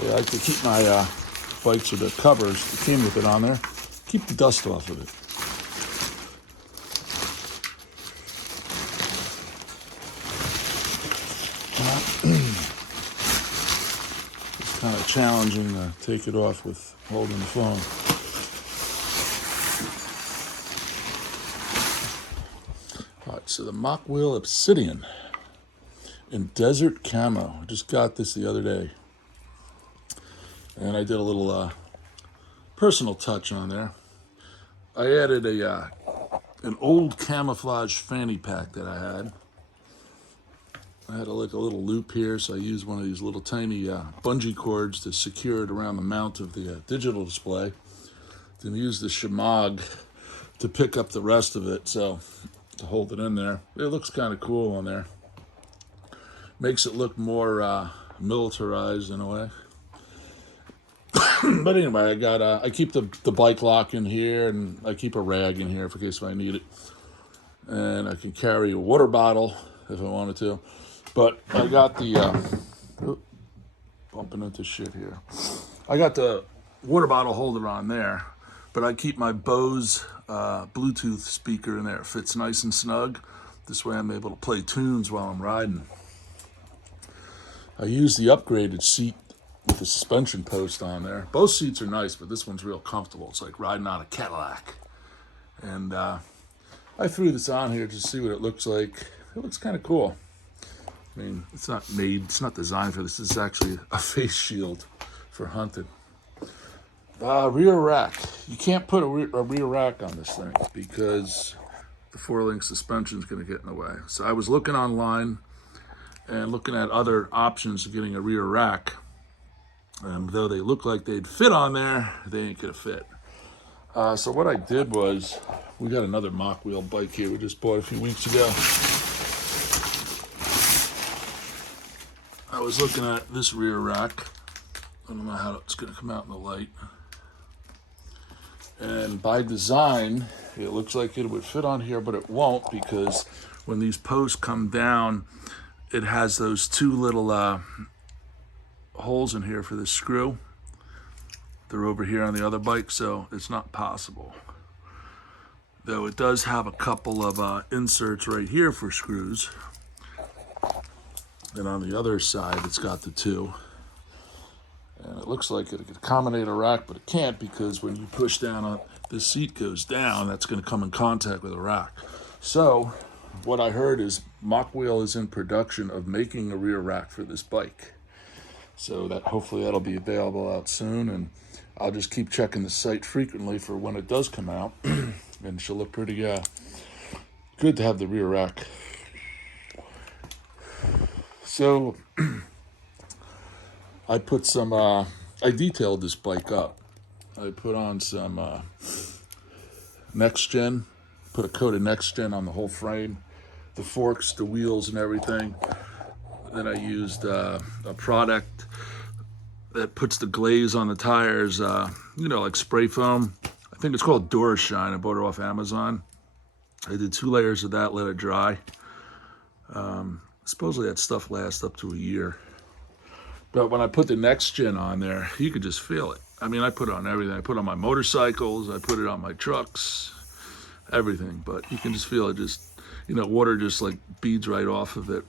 Yeah, I like to keep my bikes with the covers that came with it on there. Keep the dust off of it. It's kind of challenging to take it off with holding the phone. All right, so the Mokwheel Obsidian in desert camo. I just got this the other day. And I did a little personal touch on there. I added an old camouflage fanny pack that I had. I had like a little loop here, so I used one of these little tiny bungee cords to secure it around the mount of the digital display. Then use the shemagh to pick up the rest of it, so to hold it in there. It looks kind of cool on there. Makes it look more militarized in a way. But anyway, I keep the bike lock in here, and I keep a rag in here for case I need it. And I can carry a water bottle if I wanted to. But I got the, bumping into shit here. I got the water bottle holder on there, but I keep my Bose Bluetooth speaker in there. It fits nice and snug. This way I'm able to play tunes while I'm riding. I use the upgraded seat with the suspension post on there. Both seats are nice, but this one's real comfortable. It's like riding on a Cadillac. And I threw this on here just to see what it looks like. It looks kind of cool. I mean, it's not designed for this. It's actually a face shield for hunting. Rear rack. You can't put a rear rack on this thing because the 4-link suspension is going to get in the way. So I was looking online and looking at other options of getting a rear rack. Though they look like they'd fit on there, they ain't going to fit. So what I did was, we got another Mokwheel bike here we just bought a few weeks ago. I was looking at this rear rack. I don't know how it's going to come out in the light. And by design, it looks like it would fit on here, but it won't, because when these posts come down, it has those two little holes in here for this screw. They're over here on the other bike, so it's not possible. Though it does have a couple of inserts right here for screws. And on the other side, it's got the two. And it looks like it could accommodate a rack, but it can't, because when you push down on this seat goes down, that's going to come in contact with a rack. So what I heard is Mokwheel is in production of making a rear rack for this bike. So that hopefully that'll be available out soon, and I'll just keep checking the site frequently for when it does come out. And she'll look pretty good to have the rear rack. So I put some, I detailed this bike up. I put on some Next Gen, put a coat of Next Gen on the whole frame, the forks, the wheels, and everything. Then I used a product that puts the glaze on the tires, like spray foam. I think it's called Durashine. I bought it off Amazon. I did 2 layers of that, let it dry. Supposedly that stuff lasts up to a year. But when I put the Next Gen on there, you could just feel it. I mean, I put it on everything. I put it on my motorcycles. I put it on my trucks, everything. But you can just feel it just, water just like beads right off of it.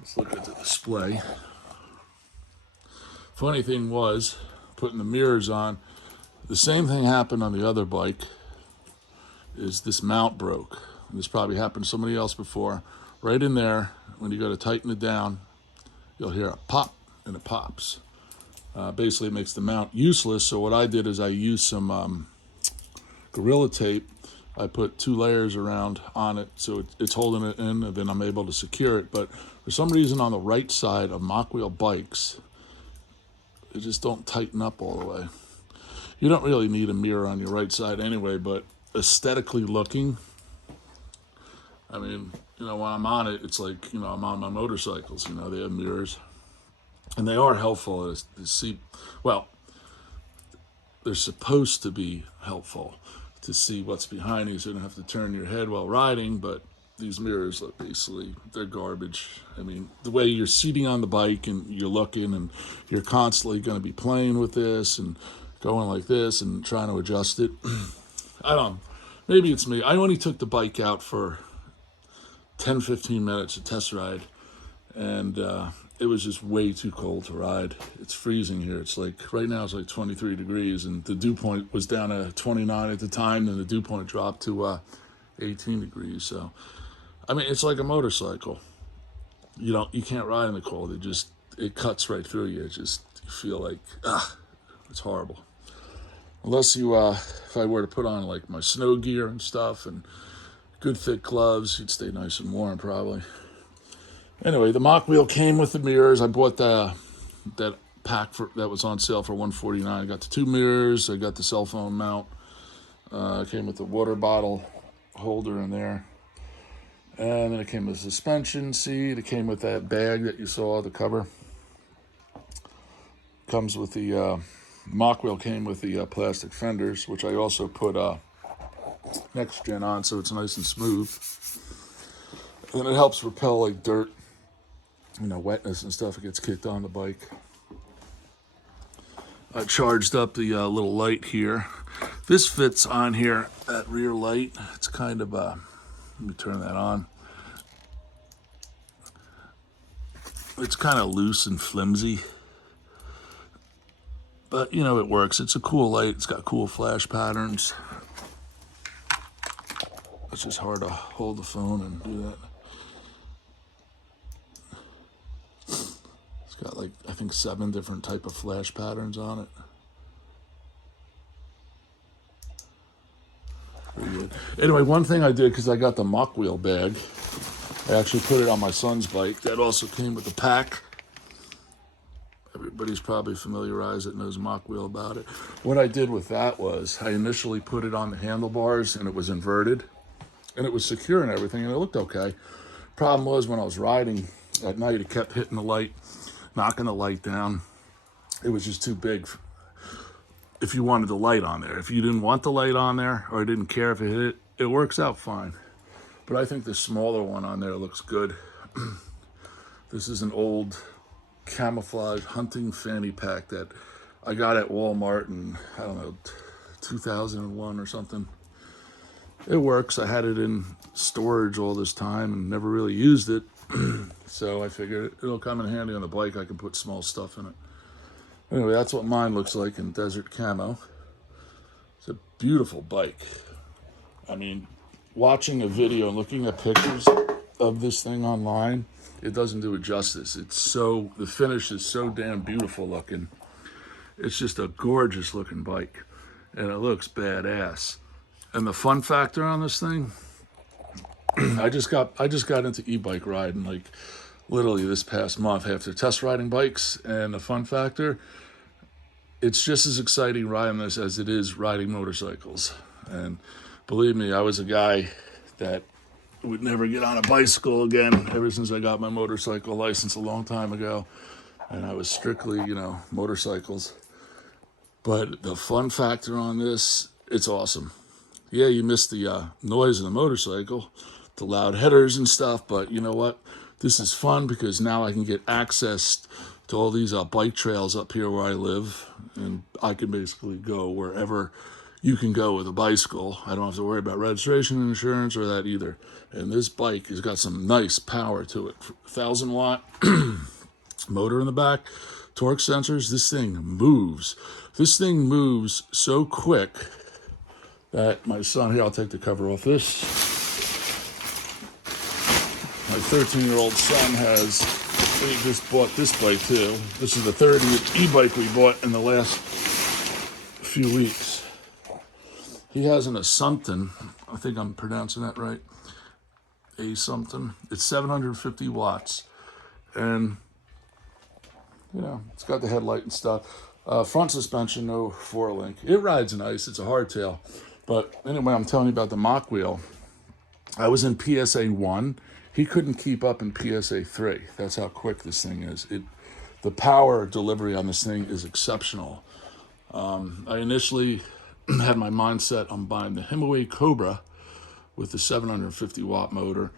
Let's look at the display. Funny thing was, putting the mirrors on, the same thing happened on the other bike, is this mount broke. This probably happened to somebody else before. Right in there, when you go to tighten it down, you'll hear a pop, and it pops. Basically, it makes the mount useless. So what I did is I used some Gorilla Tape. I put 2 layers around on it, so it's holding it in, and then I'm able to secure it. But for some reason, on the right side of Mokwheel bikes, they just don't tighten up all the way. You don't really need a mirror on your right side anyway, but aesthetically looking, I mean, when I'm on it, it's like, I'm on my motorcycles, they have mirrors. And they are helpful to see, well, they're supposed to be helpful to see what's behind you, so you don't have to turn your head while riding, but these mirrors look basically, they're garbage. I mean, the way you're seating on the bike and you're looking and you're constantly going to be playing with this and going like this and trying to adjust it. I don't know. Maybe it's me. I only took the bike out for 10-15 minutes, a test ride, and it was just way too cold to ride. It's freezing here. It's like, right now it's like 23 degrees, and the dew point was down to 29 at the time, and the dew point dropped to 18 degrees. So, I mean, it's like a motorcycle. You can't ride in the cold. It cuts right through you. You feel like, it's horrible. Unless if I were to put on like my snow gear and stuff and good thick gloves, you'd stay nice and warm probably. Anyway, the Mokwheel came with the mirrors. I bought that pack that was on sale for $149. I got the 2 mirrors. I got the cell phone mount. Came with the water bottle holder in there. And then it came with a suspension seat. It came with that bag that you saw, the cover. Comes with the Mokwheel came with the plastic fenders, which I also put next gen on, so it's nice and smooth. And it helps repel like dirt, wetness and stuff. It gets kicked on the bike. I charged up the little light here. This fits on here, that rear light. It's kind of, let me turn that on. It's kind of loose and flimsy. But, it works. It's a cool light. It's got cool flash patterns. It's just hard to hold the phone and do that. It's got like, I think 7 different type of flash patterns on it. Pretty good. Anyway, one thing I did, because I got the Mokwheel bag, I actually put it on my son's bike. That also came with the pack. Everybody's probably familiarized that knows Mokwheel about it. What I did with that was I initially put it on the handlebars and it was inverted and it was secure and everything and it looked okay. Problem was when I was riding at night, it kept hitting the light, knocking the light down. It was just too big if you wanted the light on there. If you didn't want the light on there or didn't care if it hit it, it works out fine. But I think the smaller one on there looks good. This is an old camouflage hunting fanny pack that I got at Walmart in, 2001 or something. It works. I had it in storage all this time and never really used it. So I figured it'll come in handy on the bike. I can put small stuff in it. Anyway, that's what mine looks like in desert camo. It's a beautiful bike. I mean, watching a video and looking at pictures of this thing online, it doesn't do it justice. The finish is so damn beautiful looking. It's just a gorgeous looking bike and it looks badass. And the fun factor on this thing, I just got into e-bike riding like literally this past month after test riding bikes. And the fun factor, it's just as exciting riding this as it is riding motorcycles. And believe me, I was a guy that would never get on a bicycle again ever since I got my motorcycle license a long time ago. And I was strictly, motorcycles. But the fun factor on this, it's awesome. Yeah, you miss the noise of the motorcycle, the loud headers and stuff, but you know what? This is fun because now I can get access to all these bike trails up here where I live, and I can basically go wherever you can go with a bicycle. I don't have to worry about registration insurance or that either. And this bike has got some nice power to it. 1,000-watt motor in the back, torque sensors. This thing moves. This thing moves so quick that my son, here, I'll take the cover off this. My 13-year-old son he just bought this bike too. This is the 30th e-bike we bought in the last few weeks. He has an Assumption, I think I'm pronouncing that right, Assumption. It's 750 watts. And, it's got the headlight and stuff. Front suspension, no 4-link. It rides nice. It's a hardtail. But anyway, I'm telling you about the Mokwheel. I was in PSA 1. He couldn't keep up in PSA 3. That's how quick this thing is. The power delivery on this thing is exceptional. I initially had my mindset on buying the Himalaya Cobra with the 750-watt motor.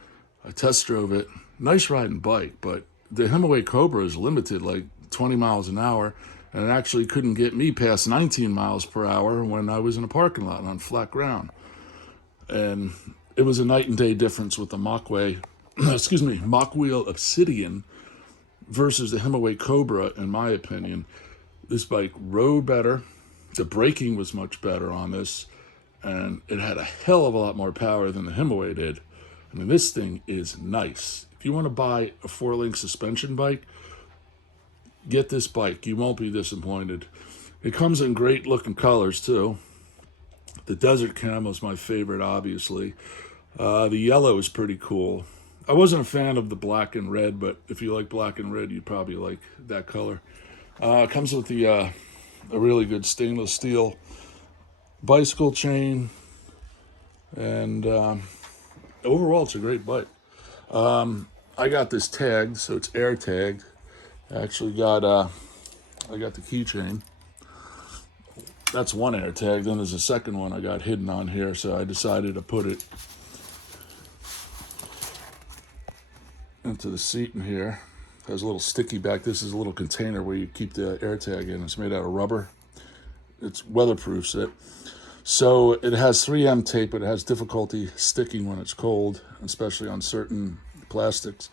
I test drove it. Nice riding bike, but the Himalaya Cobra is limited, like 20 miles an hour, and it actually couldn't get me past 19 miles per hour when I was in a parking lot on flat ground. And it was a night and day difference with the Mokwheel Obsidian versus the Himalaya Cobra, in my opinion. This bike rode better. The braking was much better on this, and it had a hell of a lot more power than the Himalaya did. I mean, this thing is nice. If you want to buy a 4-link suspension bike, get this bike. You won't be disappointed. It comes in great looking colors too. The desert camo is my favorite, obviously. The yellow is pretty cool. I wasn't a fan of the black and red, but if you like black and red, you probably like that color. It comes with a really good stainless steel bicycle chain, and overall, it's a great bike. I got this tagged, so it's air tagged. I actually got I got the keychain. That's one air tag. Then there's a second one I got hidden on here, so I decided to put it into the seat in here. It has a little sticky back. This is a little container where you keep the air tag in. It's made out of rubber. It's weatherproofs it. So it has 3M tape, but it has difficulty sticking when it's cold, especially on certain plastics.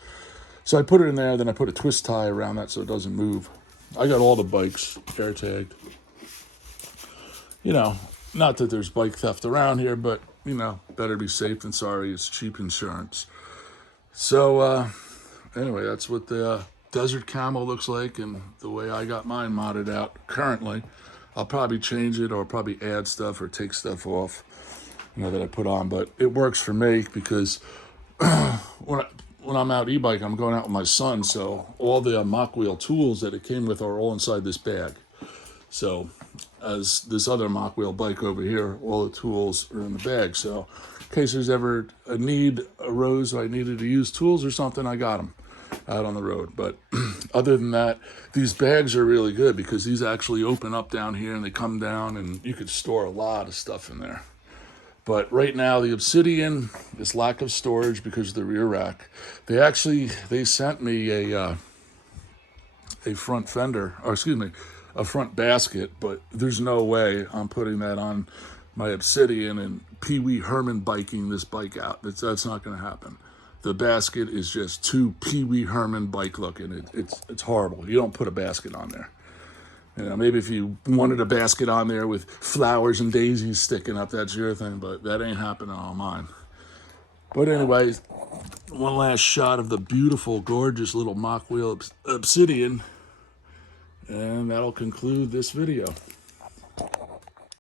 So I put it in there, then I put a twist tie around that so it doesn't move. I got all the bikes air tagged. You know, not that there's bike theft around here, but, you know, better be safe than sorry. It's cheap insurance. So, anyway, that's what the desert camo looks like and the way I got mine modded out currently. I'll probably change it or probably add stuff or take stuff off, you know, that I put on. But it works for me because when I'm out e-bike, I'm going out with my son. So all the Mokwheel tools that it came with are all inside this bag. So as this other Mokwheel bike over here, all the tools are in the bag. So in case there's ever a need arose, or I needed to use tools or something, I got them out on the road. But other than that, these bags are really good because these actually open up down here and they come down and you could store a lot of stuff in there. But right now the Obsidian is lack of storage because of the rear rack. They sent me a front fender, or excuse me, a front basket, but there's no way I'm putting that on my Obsidian and Pee Wee Herman biking this bike out. That's not going to happen. The basket is just too Pee Wee Herman bike looking. It's horrible. You don't put a basket on there. You know, maybe if you wanted a basket on there with flowers and daisies sticking up, that's your thing, but that ain't happening on mine. But anyways, one last shot of the beautiful, gorgeous little Mokwheel Obsidian, and that'll conclude this video.